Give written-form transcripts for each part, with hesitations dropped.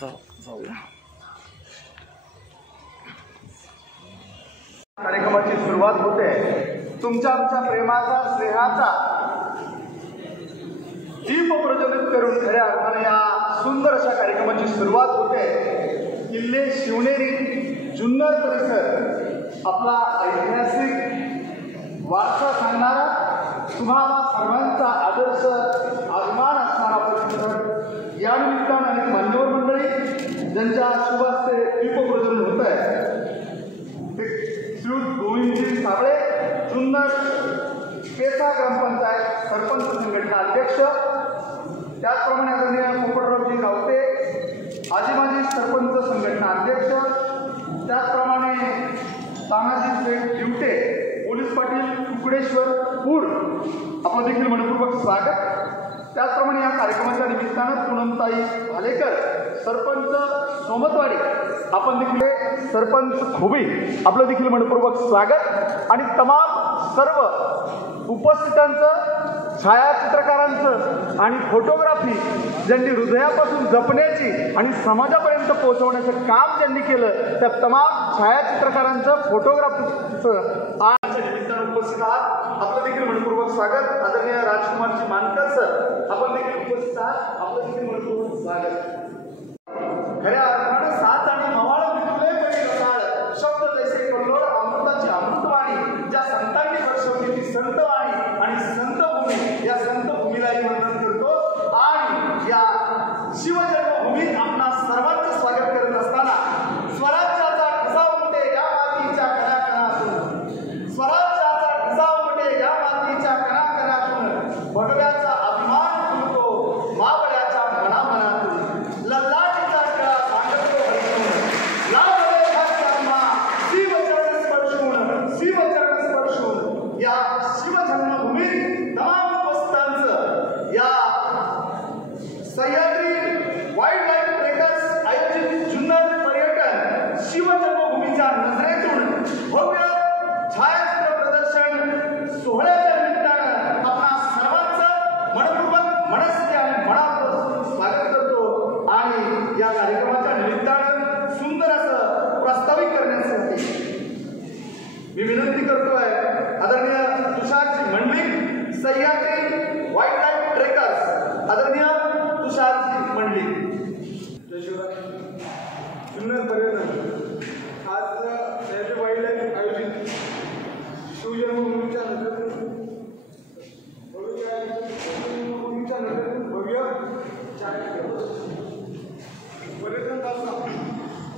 जाऊया. कार्यक्रमाची सुरुवात होते. तुमच्या आमच्या प्रेमाचा स्नेहाचा दीप प्रज्वलित करून खऱ्या अर्थाने या सुंदर अशा कार्यक्रमाची सुरुवात होते. किल्ले शिवनेरी जुन्नर परिसर आपला ऐतिहासिक वारसा सांगणारा तुम्हाला सर्वांचा आदर्श अभिमान असणारा परिसर या निमित्तानं अनेक मान्यवर मंडळी ज्यांच्या शुभ हस्ते दीप प्रज्वलन होत आहे श्री गोविंदजी साबळे जुन्नर पेसा ग्रामपंचायत सरपंच संघटना अध्यक्ष, त्याचप्रमाणे आदरणीय पोपटरावजी रावते आजी सरपंच संघटना अध्यक्ष, त्याचप्रमाणे तानाजी शेठ दिवटे पोलीस पाटील कुकडेश्वर पूर आपलं देखील मनपूर्वक स्वागत. त्याचप्रमाणे या कार्यक्रमाच्या निमित्तानं पूनमताई भालेकर सरपंच सोमतवाडी आपण देखील सरपंच खोबी आपलं देखील मनपूर्वक स्वागत. आणि तमाम सर्व उपस्थितांचं छायाचित्रकारांचं आणि फोटोग्राफी ज्यांनी हृदयापासून जपण्याची आणि समाजापर्यंत पोहोचवण्याचं काम ज्यांनी केलं त्या तमाम छायाचित्रकारांचं फोटोग्राफीचं आजच्या निमित्तानं उपस्थित आहात आपलं देखील मनपूर्वक स्वागत. आदरणीय राजकुमारजी मानकर सर आपण देखील उपस्थित आहात आपलं देखील मनपूर्वक स्वागत. खऱ्या अर्थानं साथ आणि मवाळ विठुले बळी रसाळ शब्द जैसे कल्लोळ अमृताची अमृतवाणी ज्या संतांनी वर्षवली ती संतवाणी आणि संतभूमी या संतभूमीलाही वंदन करतो. आणि या शिवजन्मभूमीत आपणा सर्वांचं स्वागत करत असताना स्वराज्याचा ठसा उमटे या मातीच्या कणाकणातून, स्वराज्याचा ठसा उमटे या मातीच्या कणाकणातून, भगव्याचा अभिमान फुलतो मावळ्याच्या मनामनातून, लल्लाटीचा कळा सांगतो हरवून, लाभले जन्मा शिवचरण स्पर्शून, शिवचरण स्पर्शून या शिवजन्मभूमीत तमाम उपस्थितांचं या सह्याद्री वाईल्ड लाईफ ट्रेकर्स आयोजित जुन्नर पर्यटन शिवजन्मभूमीच्या नजरेतून भव्य छायाचित्र प्रदर्शन सोहळ्याच्या निमित्तानं आपणा सर्वांचं मनपूर्वक मनस्वी आणि मनापासून स्वागत करतो. आणि या कार्यक्रमाच्या निमित्तानं सुंदर असं प्रास्ताविक करण्यासाठी मी विनंती करतोय आदरणीय Tusharji Mandlik Sahyadri wild life trekkers आदरणीय तुषारजी मंडलिक. जुन्नर पर्यटन आज सह्याद्री वाईल्ड लाईफ आयोजित शिवजन्मभूमीच्या नजरेतून भव्य पर्यटन तालुका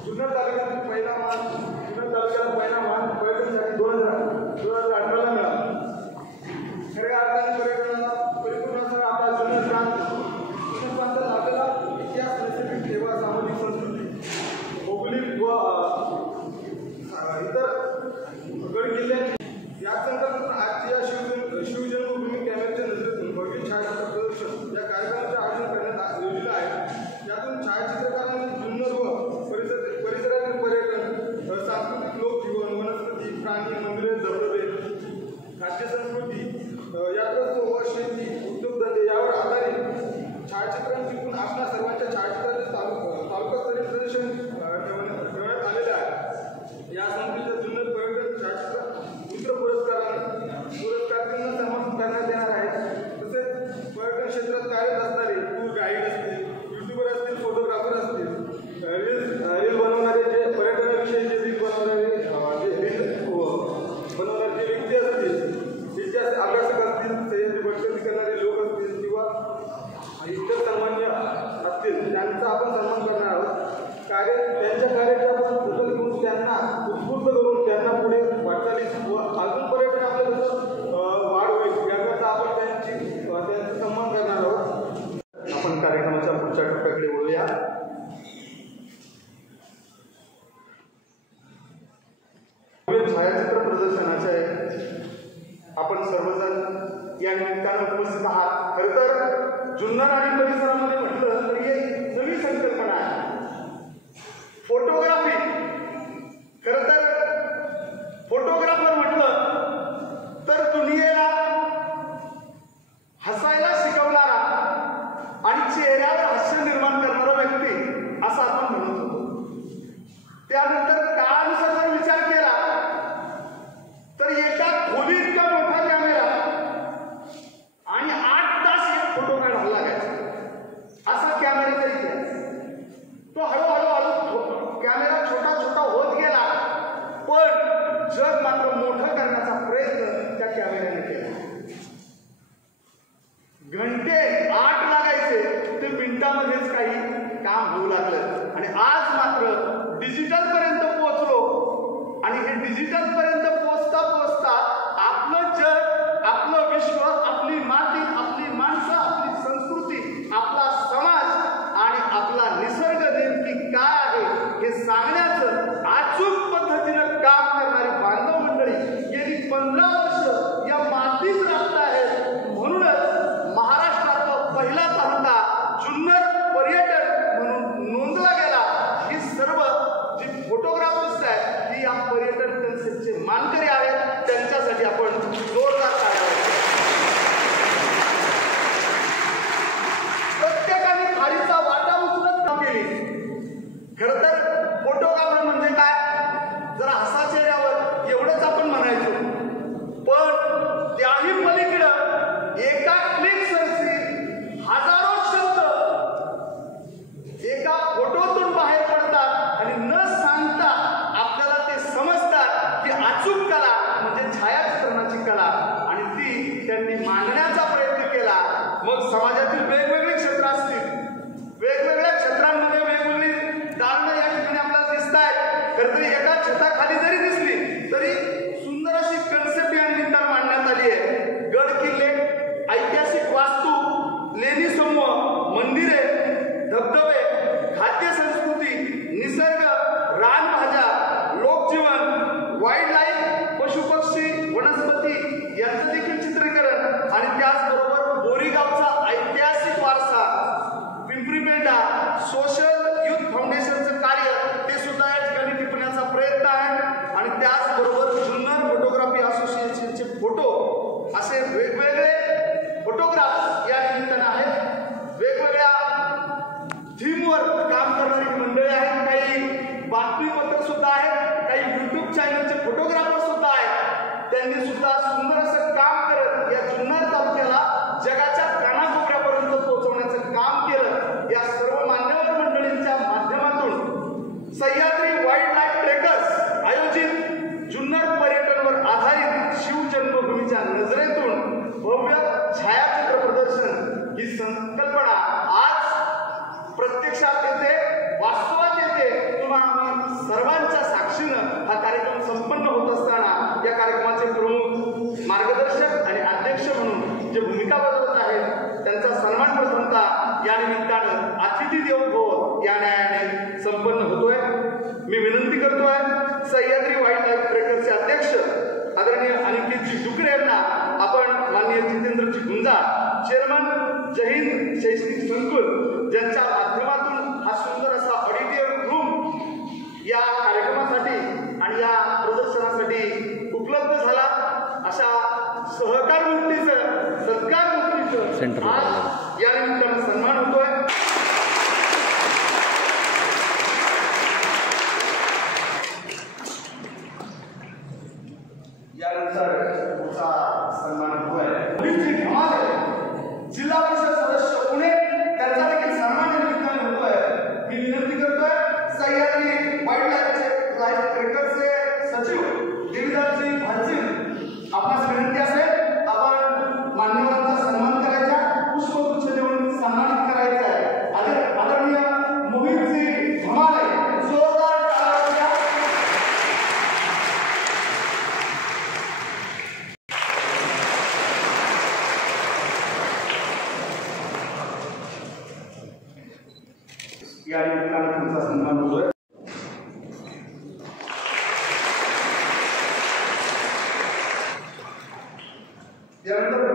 जुन्नर तालुक्यातील पहिला मान जुन्नर तालुक्याला पहिला मान पर्यटनासाठी 2018ला मिळाला. खऱ्या अर्थाने पर्यटनाला परिपूर्ण असणारा आपला जुन्नर प्रांतात आपल्याला इतिहास, नैसर्गिक सेवा, सामाजिक संस्कृती, भौगोलिक व इतर गड किल्ले या संदर्भातून आजच्या शिवजन्मभूमी कॅमेऱ्याच्या नजरेतून भव्य छायाचित्र प्रदर्शन या कार्यक्रमाचे आयोजन करण्यात आलेलं आहे. यातून छायाचित्रकारांनी जुन्नर व परिसरातील पर्यटन, सांस्कृतिक लोकजीवन, वनस्पती, प्राणी, मंदिरे, धबधबे, खाद्यसंस्कृती, यात्रोत्सव व शेती, उद्योगधंदे यावर आधारित छायाचित्रांची आपल्या सर्वांच्या छायाचित्राचे तालुकास्तरीय प्रदर्शन ठेवण्यात आलेले आहे. या संस्थेच्या जुन्नर पर्यटन छायाचित्र मित्र पुरस्कारांना समर्पित करण्यात येणार आहे. तसेच पर्यटन क्षेत्रात कार्यरत असणारे टूर गाईड असतील, युट्यूबर असतील, फोटोग्राफर असतील, रील बनवणारे जे पर्यटनाविषयी जे रील बनवणारे जे व्यक्ती असतील, जे अभ्यासक असतील, सह्याद्री भटकंती करणारे लोक असतील किंवा इतर सन्मान्य असतील त्यांचा आपण सन्मान करणार आहोत. त्यांच्या कार्याची आपण दखल घेऊन त्यांना उत्स्फूर्त करून त्यांना पुढे वाटचालीस व अजून पर्यटन आपल्या कसं वाढ होईल याकरता आपण त्यांचा सन्मान करणार आहोत. आपण कार्यक्रमाच्या पुढच्या टप्प्याकडे वळूया. छायाचित्र प्रदर्शनाचे आपण सर्वजण या निमित्तानं उपस्थित आहात. खरं तर जुन्नर आणि परिसरामध्ये म्हटलं तर ही एक नवी संकल्पना आहे फोटोग्राफी. खरं तर फोटोग्राफर म्हटलं तर दुनियेला हसायला शिकवणारा आणि चेहऱ्यावर हास्य निर्माण करणारा व्यक्ती असा जग मात्र मोठं करण्याचा प्रयत्न त्या कॅमेऱ्याने केला. घंटे 8 लागायचे ते मिनिटामध्येच काही काम होऊ लागलं आणि आज मात्र डिजिटल पर्यंत पोहोचलो आणि हे डिजिटल पर्यंत पोहोचता पोहोचता आपलं जग, आपलं विश्व, आपली माती, आपली माणसं, आपली संस्कृती, आपला समाज आणि आपला निसर्ग नेमकी काय आहे हे सांगण्याचं अचूक पद्धतीनं काम करणारी बांधव मंडळी गेली 15 वर्ष या मातीत राहत आहेत. म्हणूनच महाराष्ट्राचा पहिला तालुका जुन्नर पर्यटन म्हणून नोंदला गेला. ही सर्व जी फोटोग्राफर्स आहेत ही या पर्यटन कन्सेप्टचे मानकरी आहेत. त्यांच्यासाठी आपण जोरदार टाळ्या वाजवूया. प्रत्येकाने थाळीचा वाटा उचलत काम केली. खरं तर फोटोग्राफर म्हणजे काय, जरा हसा चेहऱ्यावर एवढंच आपण म्हणायचो, पण त्याही पलीकडं एका क्लिकवरती हजारो शब्द एका फोटोतून बाहेर पडतात आणि न सांगता आपल्याला ते समजतात की अचूक कला म्हणजे छायाचित्रणाची कला आणि ती त्यांनी मांडण्याचा प्रयत्न केला. मग समाजातील वेगवेगळे क्षेत्र असतील, वेगवेगळ्या क्षेत्रांमध्ये वेगवेगळी दालनं या ठिकाणी आपल्याला दिसत आहेत. खरं तरी एका छताखाली जरी दिसली तरी सुंदर अशी कन्सेप्ट या निमित्तानं मांडण्यात आली आहे. गड किल्ले, ऐतिहासिक वास्तू, लेणी समूह, मंदिरे, धबधबे, खाद्य संस्कृती, निसर्ग, रानभाज्या, लोकजीवन, वाईल्ड लाईफ, पशुपक्षी, वनस्पती यांचं देखील चित्रीकरण आणि त्याचबरोबर बोरीगावचा ऐतिहासिक वारसा, पिंपरी पेंडा सोशल युथ फाउंडेशनचं कार्य ते सुद्धा या ठिकाणी टिपण्याचा प्रयत्न आहे. आणि त्याचबरोबर जुन्नर फोटोग्राफी असोसिएशनचे फोटो असे वेगवेगळे फोटोग्राफ या निमित्तानं आहेत. वेगवेगळ्या थीमवर काम करणारी मंडळी आहेत. काही बातमीपत्र सुद्धा आहेत, काही युट्यूब चॅनलचे फोटोग्राफर सुद्धा आहेत. त्यांनी सुद्धा सुंदर असं काम करत या जुन्नर तालुक्याला जगाच्या कानाकोपऱ्यापर्यंत पोहोचवण्याचं काम केलं. या सर्व मान्यवर मंडळींच्या माध्यमातून सह्याद्री वाईल्ड लाईफ ट्रेकर्स आयोजित जुन्नर पर्यटनवर आधारित शिवजन्मभूमीच्या नजरेतून भव्य छायाचित्र प्रदर्शन ही संकल्पना आज प्रत्यक्षात येते, वास्तवात येते. तुम्हा आम्ही सर्वांच्या साक्षीनं हा कार्यक्रम संपन्न होत असताना या कार्यक्रमाचे प्रमुख मार्गदर्शक आणि अध्यक्ष म्हणून जे भूमिका बजावत आहेत त्यांचा सन्मान प्रथमतः या निमित्तानं अतिथी देवो भव या न्यायाने संपन्न होतोय. मी विनंती करतोय सह्याद्री वाईल्ड लाईफ ट्रेकरचे अध्यक्ष आदरणीय अनिकेतजी डुकरे यांना आपण माननीय जितेंद्रजी गुंजा चेअरमन जय हिंद शैक्षणिक संकुल ज्यांच्या माध्यमातून हा सुंदर असा ऑडिटोरियम रूम या कार्यक्रमासाठी आणि या प्रदर्शनासाठी उपलब्ध झाला. अशा सहकार मूर्तीचं, सत्कार मूर्तीचं आज या निमित्तानं सन्मान होतोय. यानंतर पुढचा सन्मान होतोय जिल्हा परिषद सदस्य पुणे, त्यांचा देखील सन्मान या निमित्तानं होतोय. मी विनंती करतोय सह्याद्री वाईल्ड लाईफ ट्रेकरचे सचिव देवीदासजी भालसिंग, आपणास विनंती असेल आपण मान्यवरांचा सन्मान करायचा, पुष्पगुच्छ देऊन सन्मानित करायचा आहे. आदरणीय मोहितजी धमाले, जोरदार टाळ्या. या निमित्तानं तुमचा सन्मान होतोय. यानंतर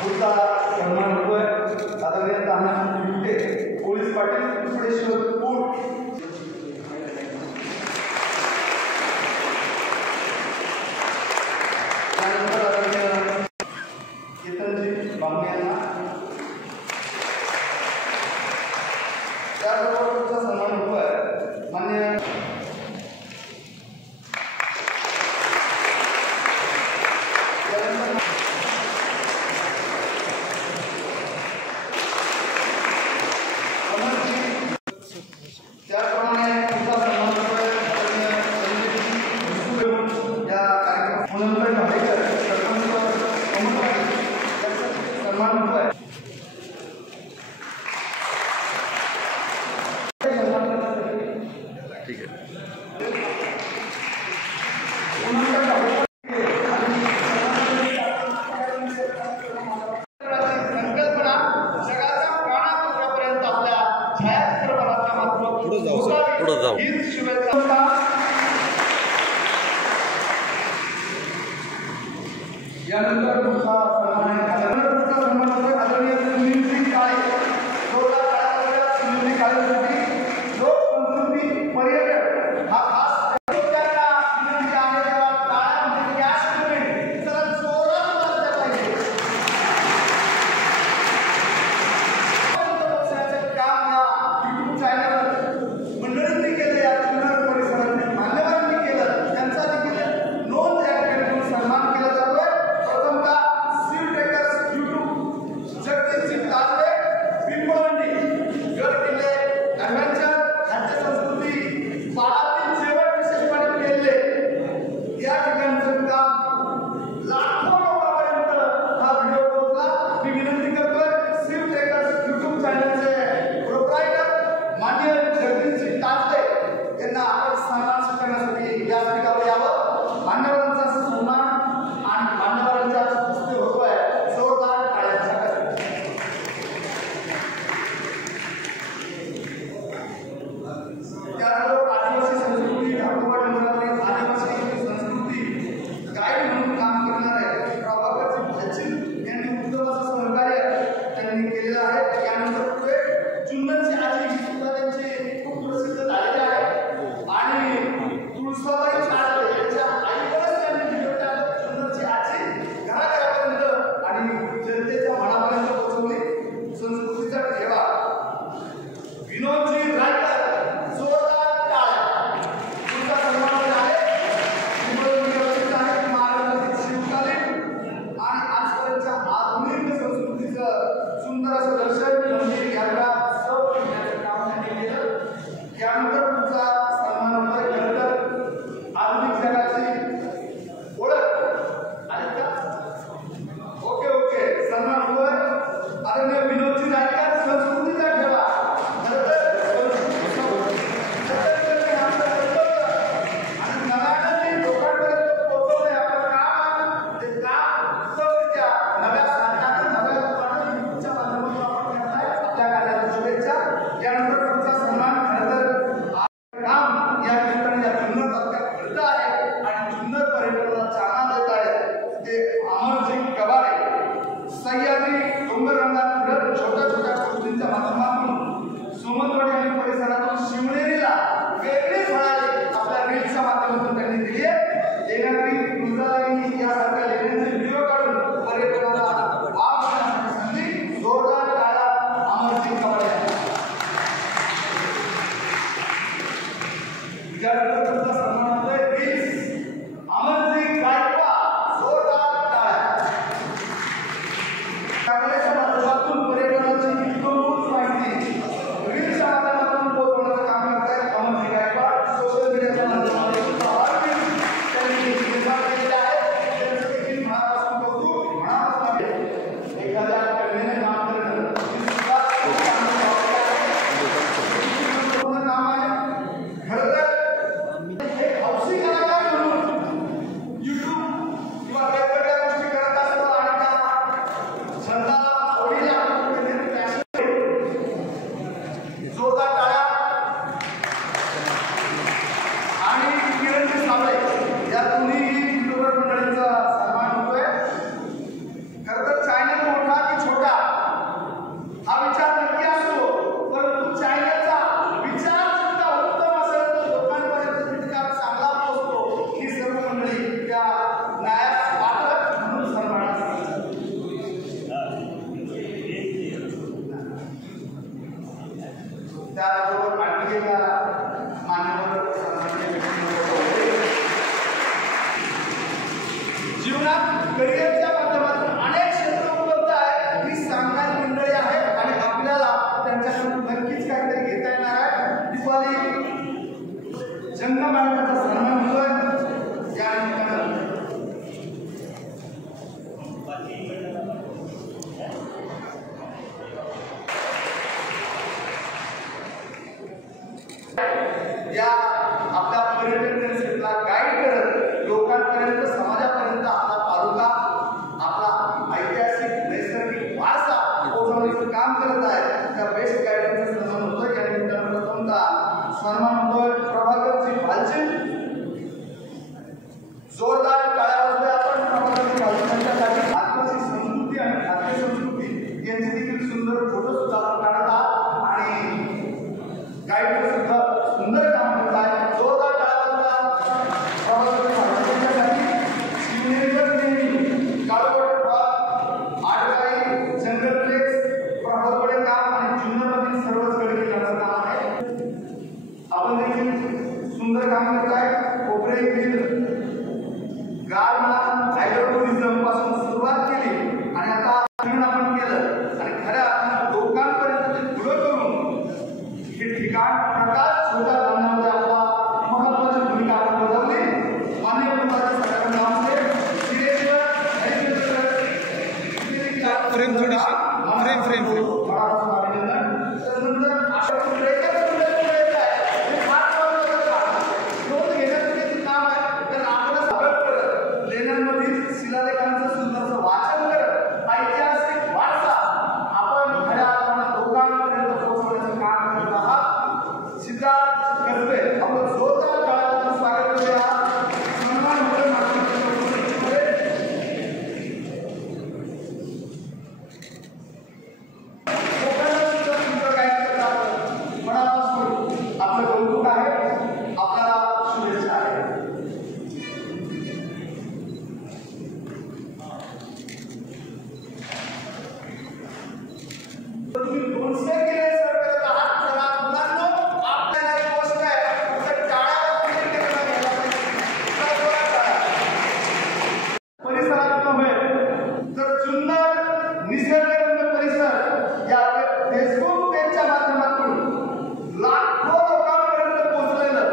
पुढचा सन्मान होतोय आदरणीय तानाजी बिबटे, पोलीस पाटील, सुरेश्वर पूर. त्यानंतर आदरणीय केतनजी बांगणे यांना. त्याबरोबर पुढचा सन्मान होतोय मान्य त्याचप्रमाणे तुमचा सन्मान करतोय या कार्यक्रमात मुलंताई भाडेकर सरपंच अमोल पाटील यांचा सन्मान होतोय. ठीक आहे. संकल्पना जगाच्या कानाकोपऱ्यापर्यंत आपल्या छायाचित्रपटाच्या माध्यमातून पुढं जाऊ. हीच शुभेच्छा. यानंतर तुमचा सन्मान आहे. पुढचा सन्मान होतोय आदरणीय सुनीलजी काळे. जोरदार टाळ्या वाजवा सुनीलजी काळेसाठी. लोक संस्कृती पर्यटन हा खास लोकांना विनंती आहे तेव्हा टाळ्या म्हणजे कॅश पेमेंट जरा जोरात वाजल्या पाहिजे. पक्षाचे काम या YouTube चॅनलवर मंडळींनी केले, या जुन्नर परिसरातील मान्यवरांनी केलं, त्यांचा देखील नोंद या ठिकाणी सन्मान केला जातोय. प्रथमतः seal trekkers YouTube Jagdishji Tajve Pimpalwandi गड किल्ले ॲडव्हेंचर खाद्य संस्कृती पाडातील जेवण विशेषपणे केले या ठिकाणचं काम लाखो लोकांपर्यंत हा व्हिडिओ पोहोचला. मी विनंती करतोय सील ट्रेकर्स YouTube चॅनलचे प्रोप्रायटर मान्य जगदीशजी ताजवे यांना आपण सन्मान करण्यासाठी या ठिकाणी यावं. मान्यवरांचा सन्मान आणि मान्यवरांच्या हस्ते होतोय. जोरदार टाळ्यांचा गजर. त्याचबरोबर आदिवासी संस्कृती ठाकूरवाडी मुलावरील आदिवासी संस्कृती गाईड म्हणून काम करणारे प्रभाकरजी भाची यांनी उत्तम असं सहकार्य त्यांनी केलेलं आहे. त्यानंतर पुढे जुन्नरची आजी ही सुद्धा त्यांची खूप प्रसिद्ध झालेली आहे आणि तुळसाबाई ताजवे यांच्या आईवरच त्यांनी व्हिडिओ टाकत जुन्नरची आजी घराघरापर्यंत आणि जनतेच्या मनापर्यंत पोहोचवली. संस्कृतीचा ठेवा. विनोदजी रायकर जोरदार टाळ्या. तुमचा सन्मान आहे. महाराष्ट्रातील शिवकालीन आणि आजपर्यंतच्या आधुनिक संस्कृतीचं सुंदर असं दर्शन मंदिर यात्रा सर्व करण्याचं काम त्यांनी केलं. यानंतर तुमचा सन्मान होतोय. खरं तर आधुनिक जगाची ओळख आहेत का? ओके सन्मान होतोय. आदरणीय विनोदजी रायकर संस्कृतीचा ठेवा. खरं तर आणि नव्यानं ते लोकांपर्यंत पोहोचवणे आपलं काम. ते काम उत्तमरित्या नव्या साधनानं नव्या लोकांना युट्यूबच्या माध्यमातून आपण करताय. आपल्या कार्याला शुभेच्छा. यानंतर तुमचा सन्मान खरं तर काम या ठिकाणी या जुन्नर तालुक्यात घडतं आहे आणि जुन्नर पर्यटनाला चालना देत आहे ते अमरजी कबाडे. सह्याद्री डोंगररंगात फिरत छोट्या छोट्या गोष्टींच्या माध्यमातून सोमनवाडी आणि परिसरातून शिवनेरीला वेगळी झळाळी आपल्या रील्सच्या माध्यमातून त्यांनी दिली आहे. लेण्याद्री तुळजाई यासारख्या लेण्यांचे व्हिडिओ काढून पर्यटनाला वाव देण्यासाठी संधी. जोरदार टाळ्या अमरजी कबाडे. त्यानंतर तुमचा सन्मान होतोय. रील्स अमरजी गायकवाड. जोरदार टाळ्या. कॅमेऱ्याच्या माध्यमातून पर्यटनाची इतकंच माहिती रील्सच्या माध्यमातून पोहोचवण्याचं काम करतायत अमरजी गायकवाड. सोशल मीडियाच्या माध्यमातून त्यांनी निर्माण केलेले आहे. त्यांचं देखील मनापासून कौतुक. मनापासून एखाद्या कलेने काम करणं ही सुद्धा पूर्ण काम आहे. खरं तर एक हौशी कलाकार म्हणून युट्यूब किंवा वेगवेगळ्या गोष्टी करत असतो आणि त्या छंदाला ओढीला जोरदार टाळ्या. आणि किरणजी साबळे या दोन्ही युट्यूबर मंडळींचा सन्मान होतोय. खरं तर चॅनल मोठा की छोटा हा विचार नक्की असतो, परंतु चॅनलचा विचार जितका उत्तम असेल तो लोकांपर्यंत तितका चांगला पोहोचतो. ही सर्व मंडळी त्या न्यायास पात्र म्हणून सन्मानास. त्याबरोबर आणखी एका मान्यवर सन्माननीय व्यक्ती जीवनात करिअरच्या माध्यमातून अनेक क्षेत्र उपलब्ध आहेत. ही सांगणारी मंडळी आहेत आणि आपल्याला त्यांच्याकडून नक्कीच काहीतरी घेता येणार आहे. दिवाळी जंगम मॅडमचा सन्मान होतोय या निमित्तानं. या आपल्या पर्यटन क्षेत्राला गाईड करत लोकांपर्यंत समाजापर्यंत आपला तालुका आपला ऐतिहासिक नैसर्गिक वारसा पोहोचवण्याचं काम करत आहे. त्या बेस्ट गाईडचा सन्मान होतोय या निमित्तानं प्रथमतः सन्मान होतोय प्रभाकरजी भालचे. जोरदार टाळ्या वाजवूया आपण प्रभाकरजी भालचेंसाठी. आदिवासी संस्कृती आणि खाद्य संस्कृती यांचे देखील सुंदर फोटो सुद्धा आपण काढत आहात आणि गाईड सुद्धा सुंदर काम करत आहे. जोरदार टाळ्या प्रभाकरजी भालचेंसाठी. शिवनेरीवर नेहमी काळवट आडकाई जंगल प्लेस प्रभावकडे काम आणि जुन्नरमधील सर्वच गडकिल्ले करण्याचं काम आहे. आपण देखील सुंदर काम करत आहे. कोपरे येथील गाड म्हणा हायड्रोटुरिझम पासून सुरुवात केली आणि आता आपण केलं आणि खऱ्या लोकांपर्यंत ते पुढं करून हे ठिकाण प्रकाश छोटा बनवण्यामध्ये आपला महत्वाची भूमिका आपण बजावली. माननीय प्रधान सगळ्यांना नमस्ते. फ्रेम थोडीशी फ्रेम अभिनंदन. त्यानंतर शिलालेखांचं सुंदरचं वाचन करत ऐतिहासिक वारसा आपण खऱ्या लोकांपर्यंत पोहोचवण्याचं काम करत आहात. सिद्धार्थ कसबे आपण जोरदार टाळ्यांचं स्वागत करूया. सन्मान होतोय मनापासून आपलं कौतुक आहे. आपल्याला शुभेच्छा आहे. तुम्ही 200 किलो सर करत आहात. चला मुलांनो आपल्याला एक गोष्ट आहे तर परिसरात नव्हे तर जुन्नर निसर्गरम्य परिसर या फेसबुक पेजच्या माध्यमातून लाखो लोकांपर्यंत पोहोचलेलं.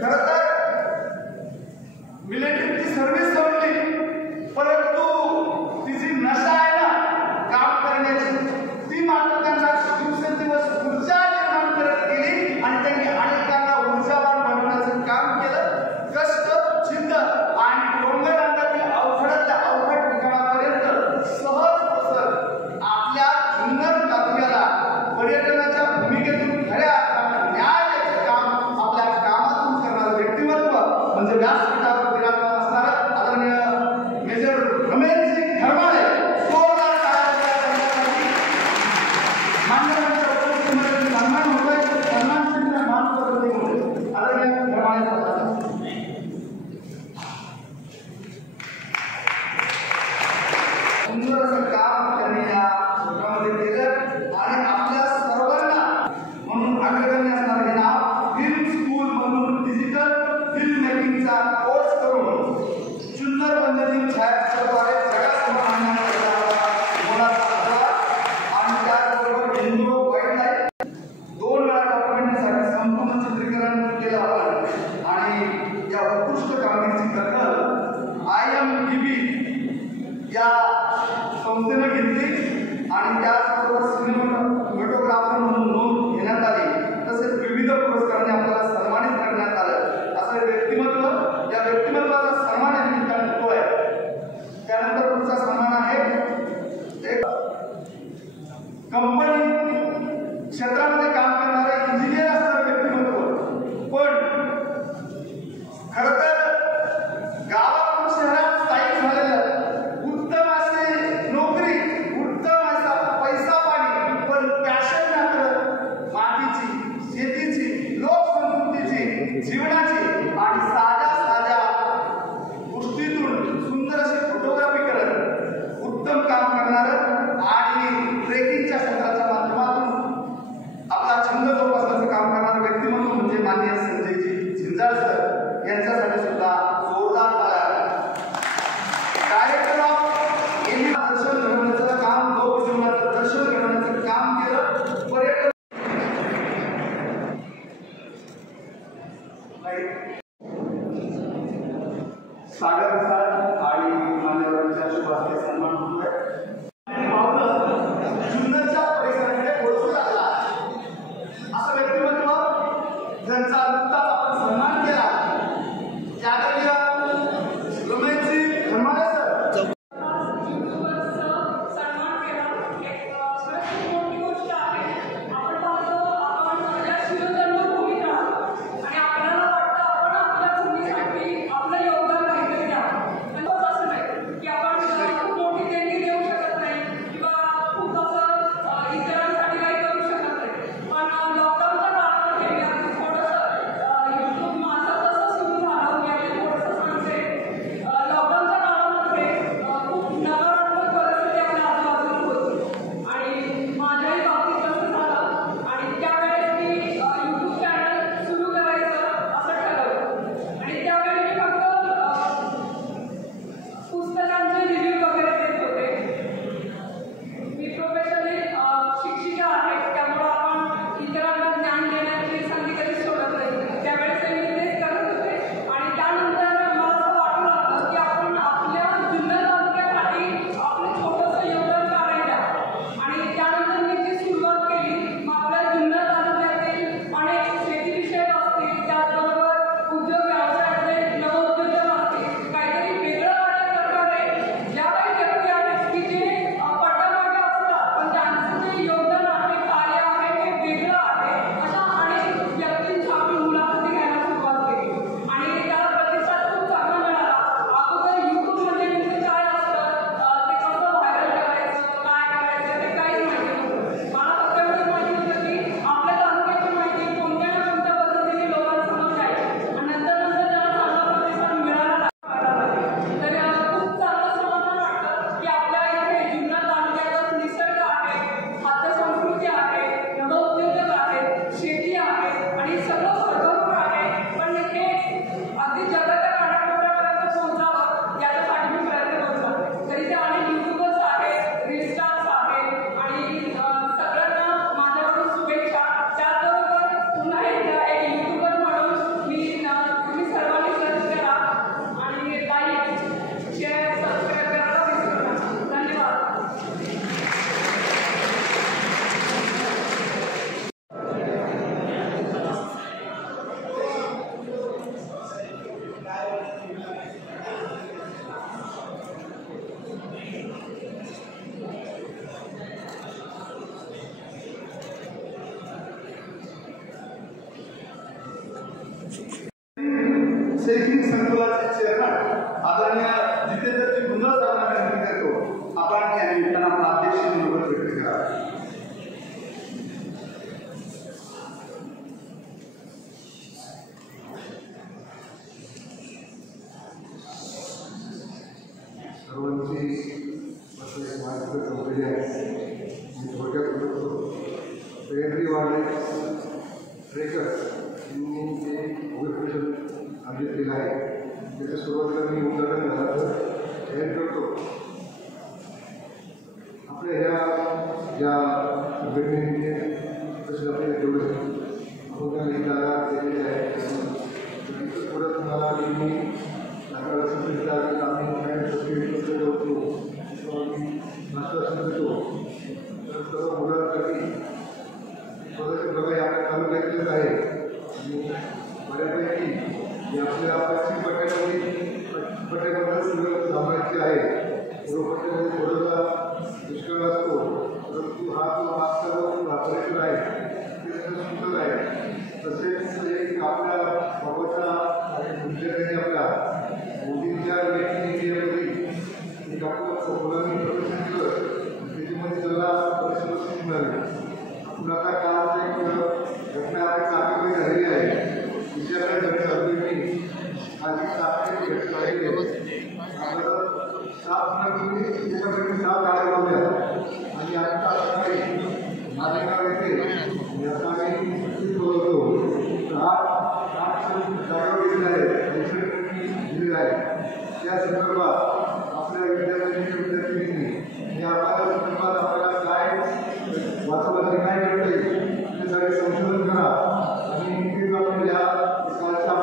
खरं तर मिलिटरीची सर्व्हिस सोडली परंतु तिची नशा आहे ना काम करण्याची ती मात्र त्यांना दिवसेंदिवस ऊर्जा निर्माण करत गेली आणि त्यांनी अनेकांना ऊर्जावान बनवण्याचं काम केलं. कष्ट जिद्द आणि डोंगररांगातील अवघडातल्या अवघड ठिकाणापर्यंत सहज पोहोचत आपल्या जुन्नर तालुक्याला पर्यटनाच्या भूमिकेतून खऱ्या अर्थानं न्याय द्यायचं काम आपल्या कामातून करणारं व्यक्तिमत्व म्हणजे व्यासपीठावर विराजमान असणारं आदरणीय मेजर रमेशजी खरमाळे. जोरदार मान्यवरांच्या उपस्थितीमध्ये सन्मान होतोय. सन्मानचिन्ह मानपत्र होते आदरणीय खरमाळे साहेबांचा. सुंदर असं काम त्यांनी या क्षेत्रामध्ये केलं आणि आपल्या सर्वांना म्हणून अग्रगण्य असणारं हे नाव फिल्म स्कूल म्हणून डिजिटल फिल्म मेकिंगचा कोर्स करून जुन्नर वन्यजीव छायाचित्रद्वारे जगासमोर आणण्याचा मोलाचा आधार आणि त्याचबरोबर इंडो वाईल्ड लाईफ 2 वेळा डॉक्युमेंटरीसाठी संपूर्ण चित्रीकरण केलं आपण आणि या उत्कृष्ट कामगिरीची दखल IMDb या संस्थेनं घेतली आणि त्याचबरोबर सिनेमॅटोग्राफर म्हणून नोंद घेण्यात आली. तसेच विविध पुरस्कारांनी आपल्याला सन्मानित करण्यात आलं. असं व्यक्तिमत्व या व्यक्तिमत्वाचा सन्मान या निमित्ताने होतोय. त्यानंतर पुढचा सन्मान आहे एक कंपनी क्षेत्रामध्ये काम करणारे इंजिनियर असणारं व्यक्तिमत्व पण खरं तर गावातून शहरात स्थायिक झालेलं उत्तम असे नोकरी उत्तम असा पैसा पाणी पण सागर सर आणि मान्यवरांच्या शुभ हस्ते सन्मान होतोय. जुन्नरच्या परिसराकडे पोहोचू लागला असं व्यक्तिमत्व ज्यांचा नुकताच आपण सन्मान केला त्यावेळी रमेशजी खरमारे सर शैक्षणिक संकुलाचे चेअरमन आदरणीय जितेंद्रजी गुंजाळ साहेबांना विनंती करतो आपण या निमित्तानं आपला अध्यक्ष मनोगत व्यक्त करा. सर्वांची माहिती संपलेली आहे. मी थोडक्यात बोलतो. वाढले ट्रेकर्स यांनी जे ओव्हरप्रेशर आयोजित केलं आहे त्याच्या सुरुवातीला मी उदाहरण झालं जाहीर करतो. आपल्या ह्या ज्या संघटनेने तसे आपल्याला जेवढं आपण त्या जागा केलेल्या आहेत परत तुम्हाला मी आश्वासन देतो. तर सर्व मुलांसाठी स्वतःच्या प्रकारे आपल्या तालुक्यातलेच आहे आणि बऱ्यापैकी आपल्या पश्चिम पट्ट्यामध्ये सगळं थांबायचे आहे. पूर्व पट्ट्यामध्ये थोडासा दुष्काळ असतो परंतु हा जो मागचा ऑपरेशन आहे ते सगळं सुंदर आहे. तसेच एक आपल्या बाबाच्या आणि तुमच्याकडे आपल्या मोदींच्या एक आपलं मुलांनी प्रदर्शन केलं त्याच्यामध्ये त्याला बरेचसे मिळाले. आपण आता काळात एक घटना चांगली झालेली आहे. विद्यार्थ्यांकडे सर्वांनी आधी चांगली भेट पाहिजे आपल्याला साफ न करून त्याच्याकडे साफ गाड्या लावल्या आणि आता सकाळी मालेगाव येथे याचा आम्ही बोलतो. जागा दिलेला आहे दिलेला आहे. त्या संदर्भात आपल्या विद्यार्थ्यांनी या संदर्भात आपल्याला काय वातावरण काय करता येईल त्यासाठी संशोधन करा आणि आपण या कालच्या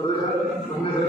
प्रदर्शन